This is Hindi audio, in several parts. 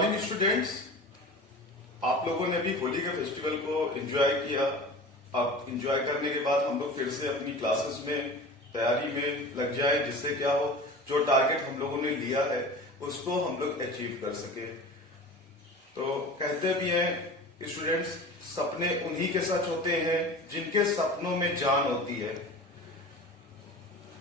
मॉर्निंग स्टूडेंट्स, आप लोगों ने भी होली के फेस्टिवल को एंजॉय किया। अब एंजॉय करने के बाद हम लोग फिर से अपनी क्लासेस में तैयारी में लग जाए, जिससे क्या हो, जो टारगेट हम लोगों ने लिया है उसको हम लोग अचीव कर सके। तो कहते भी हैं स्टूडेंट्स, सपने उन्हीं के सच होते हैं जिनके सपनों में जान होती है।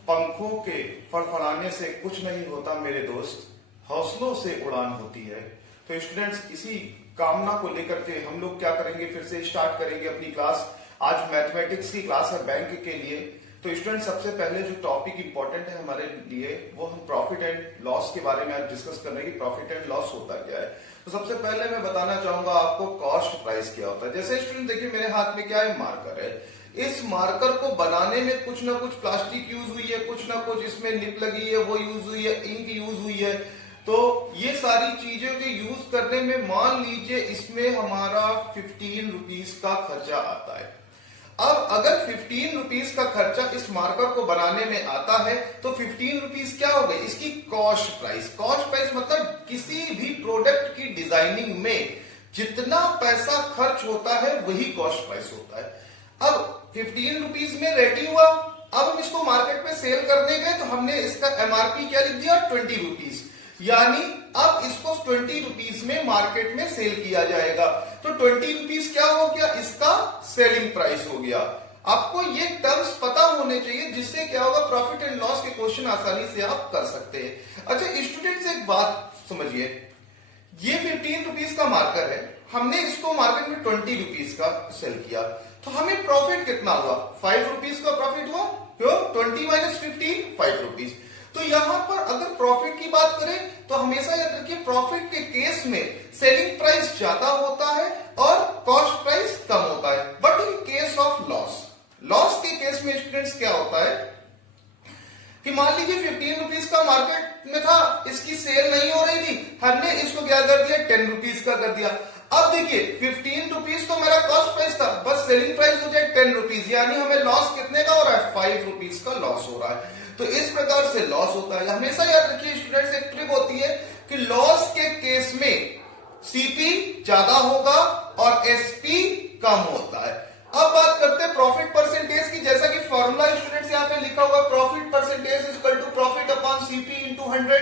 पंखों के फड़फड़ाने से कुछ नहीं होता मेरे दोस्त, हौसलों से उड़ान होती है। तो स्टूडेंट्स, इसी कामना को लेकर के हम लोग क्या करेंगे, फिर से स्टार्ट करेंगे अपनी क्लास। आज मैथमेटिक्स की क्लास है बैंक के लिए। तो स्टूडेंट, सबसे पहले जो टॉपिक इंपॉर्टेंट है हमारे लिए, वो हम प्रॉफिट एंड लॉस के बारे में आज डिस्कस कर रहे हैं कि प्रॉफिट एंड लॉस होता क्या है। तो सबसे पहले मैं बताना चाहूंगा आपको कॉस्ट प्राइस क्या होता है। जैसे स्टूडेंट देखिए, मेरे हाथ में क्या है, मार्कर है। इस मार्कर को बनाने में कुछ ना कुछ प्लास्टिक यूज हुई है, कुछ ना कुछ इसमें निप लगी है, वो यूज हुई है, इंक यूज हुई है। तो ये सारी चीजों के यूज करने में मान लीजिए इसमें हमारा 15 रुपीज का खर्चा आता है। अब अगर 15 रुपीज का खर्चा इस मार्कर को बनाने में आता है तो 15 रुपीज क्या हो गई, इसकी कॉस्ट प्राइस। कॉस्ट प्राइस मतलब किसी भी प्रोडक्ट की डिजाइनिंग में जितना पैसा खर्च होता है वही कॉस्ट प्राइस होता है। अब 15 रुपीज में रेडी हुआ, अब हम इसको मार्केट में सेल करने गए तो हमने इसका एमआरपी क्या लिख दिया, 20 रुपीज। यानी अब इसको 20 रुपीज में मार्केट में सेल किया जाएगा। तो 20 रुपीज क्या हो गया, इसका सेलिंग प्राइस हो गया। आपको ये टर्म्स पता होने चाहिए, जिससे क्या होगा, प्रॉफिट एंड लॉस के क्वेश्चन आसानी से आप कर सकते हैं। अच्छा स्टूडेंट्स, एक बात समझिए, ये 15 रुपीज का मार्कर है, हमने इसको मार्केट में 20 रुपीज का सेल किया, तो हमें प्रॉफिट कितना हुआ, 5 रुपीज का प्रॉफिट हुआ। क्यों, 20 माइनस 15, 5 रुपीज। तो यहां पर अगर प्रॉफिट की बात करें तो हमेशा याद रखिए, प्रॉफिट के केस में सेलिंग प्राइस ज्यादा होता है और कॉस्ट प्राइस कम होता है। But in case of loss, loss के केस में स्टूडेंट्स क्या होता है कि मान लीजिए 15 रुपीज का मार्केट में था, इसकी सेल नहीं हो रही थी, हमने इसको क्या कर दिया, 10 रुपीज का कर दिया। अब देखिए 15 रुपीज तो मेरा कॉस्ट प्राइस था, बस सेलिंग प्राइस हो जाए 10 रुपीज, यानी हमें लॉस कितने का हो रहा है, 5 रुपीज का लॉस हो रहा है। तो इस प्रकार से लॉस होता है। हमेशा याद रखिए स्टूडेंट्स, एक ट्रिक होती है कि लॉस के केस में सीपी ज्यादा होगा और एसपी कम होता है। अब बात करते हैं प्रॉफिट परसेंटेज की। जैसा कि फॉर्मूला स्टूडेंट्स यहाँ पे लिखा हुआ, profit percentage is equal to profit upon CP into 100,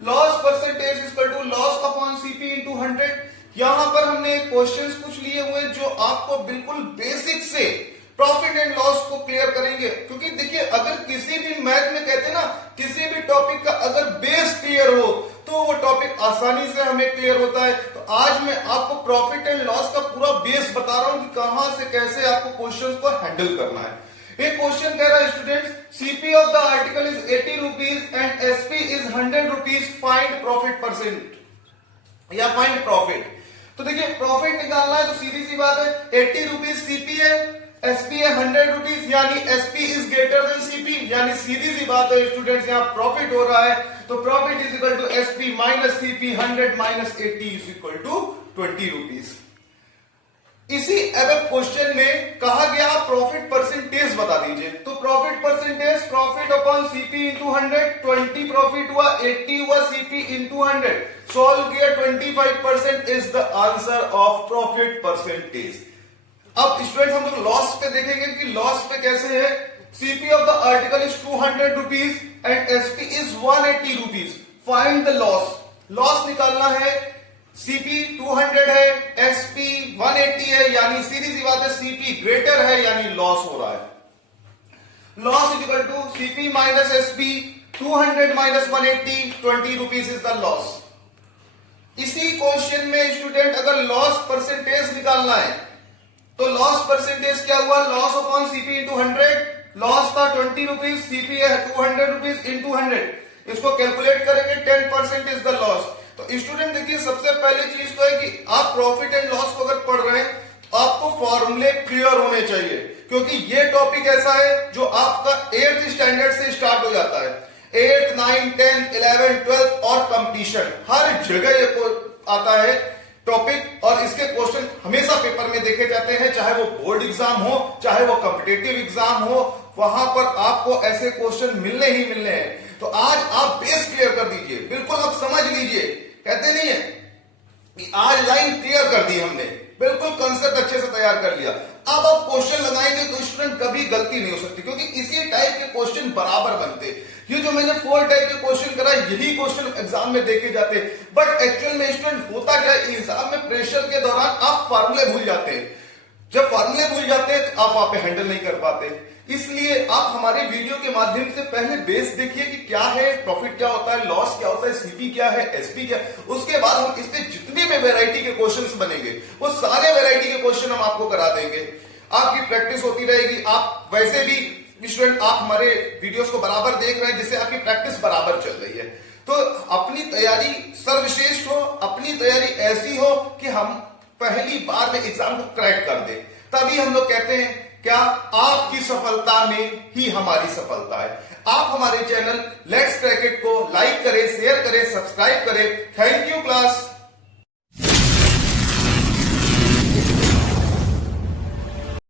loss percentage is equal to loss upon CP into 100। यहां पर हमने क्वेश्चंस कुछ लिए हुए जो आपको बिल्कुल बेसिक से प्रॉफिट एंड लॉस को क्लियर करेंगे। क्योंकि देखिए, अगर किसी भी मैथ में कहते हैं ना, किसी भी टॉपिक का अगर बेस क्लियर हो तो वो टॉपिक आसानी से हमें क्लियर होता है। तो आज मैं आपको प्रॉफिट एंड लॉस का पूरा बेस बता रहा हूं कि कहां से कैसे आपको क्वेश्चंस को हैंडल करना है। एक क्वेश्चन कह रहा है students, CP of the article is 80 rupees and SP is 100 rupees, find profit percent या फाइंड प्रॉफिट। तो देखिए, प्रॉफिट निकालना है तो सीधी सी बात है, 80 रुपीज सीपी है, एसपी है 100 रुपीज, यानी SP is greater than CP, यानी सीधी सी बात है स्टूडेंट्स, यहाँ प्रॉफिट हो रहा है तो profit is equal to SP minus CP, 100 minus 80 is equal to 20 rupees. इसी अगर क्वेश्चन में कहा गया प्रॉफिट परसेंटेज बता दीजिए, तो profit percentage profit upon CP into 100, 20 profit हुआ, 80 हुआ सीपी इंटू 100, सॉल्व किया, 25% is the answer of profit percentage. अब स्टूडेंट्स, हम लोग लॉस पे देखेंगे कि लॉस पे कैसे है। CP of the article is 200 rupees and SP is 180 rupees, find the loss. Loss निकालना है, सीपी 200 है, एसपी 180 है, यानी सीधी सी बात है सीपी ग्रेटर है, यानी लॉस हो रहा है। Loss is equal to CP minus SP, 200 minus 180, 20 rupees is the loss. इसी क्वेश्चन में स्टूडेंट अगर लॉस परसेंटेज निकालना है तो लॉस परसेंटेज क्या हुआ, loss upon CP into 100, loss था 20 रुपीज, सीपी है 200 रुपीज इंटू 100, इसको कैलकुलेट करेंगे, 10% इज द लॉस। तो स्टूडेंट देखिए, सबसे पहली चीज तो है कि आप प्रॉफिट एंड लॉस को अगर पढ़ रहे हैं तो आपको फॉर्मूले क्लियर होने चाहिए, क्योंकि ये टॉपिक ऐसा है जो आपका 8th स्टैंडर्ड से स्टार्ट हो जाता है। 8th, 9th, 10th, 11th, 12th और कंपटीशन, हर जगह ये आता है टॉपिक, और इसके क्वेश्चन हमेशा पेपर में देखे जाते हैं, चाहे वो बोर्ड एग्जाम हो, चाहे वो कॉम्पिटिटिव एग्जाम हो, वहां पर आपको ऐसे क्वेश्चन मिलने ही मिलने हैं। तो आज आप बेस क्लियर कर दीजिए, बिल्कुल आप समझ लीजिए। कहते नहीं है आज लाइन क्लियर कर दी हमने, बिल्कुल कंसेप्ट अच्छे से तैयार कर लिया। अब आप क्वेश्चन लगाएंगे तो स्टूडेंट कभी गलती नहीं हो सकती, क्योंकि इसी टाइप के क्वेश्चन बराबर बनते। ये जो मैंने 4 टाइप के क्वेश्चन करा, यही क्वेश्चन एग्जाम में देखे जाते, बट एक्चुअल में स्टूडेंट होता क्या, एग्जाम में प्रेशर के दौरान आप फार्मूले भूल जाते हैं। जब फार्मूले भूल जाते हैं तो आप वहां पे हैंडल नहीं कर पाते। इसलिए आप हमारे वीडियो के माध्यम से पहले बेस देखिए कि क्या है, प्रॉफिट क्या होता है, लॉस क्या होता है, सीपी क्या है, एसपी क्या है। उसके बाद हम इस पे जितनी भी वैरायटी के क्वेश्चंस बनेंगे वो सारे वैरायटी के क्वेश्चन हम आपको करा देंगे। आपकी प्रैक्टिस होती रहेगी। आप वैसे भी स्टूडेंट आप हमारे वीडियोस को बराबर देख रहे हैं, जिससे आपकी प्रैक्टिस बराबर चल रही है। तो अपनी तैयारी सर्वश्रेष्ठ हो, अपनी तैयारी ऐसी हो कि हम पहली बार में एग्जाम को क्रैक कर दे। तभी हम लोग कहते हैं क्या, आपकी सफलता में ही हमारी सफलता है। आप हमारे चैनल लेट्स क्रैक इट को लाइक करें, शेयर करें, सब्सक्राइब करें। Thank you class.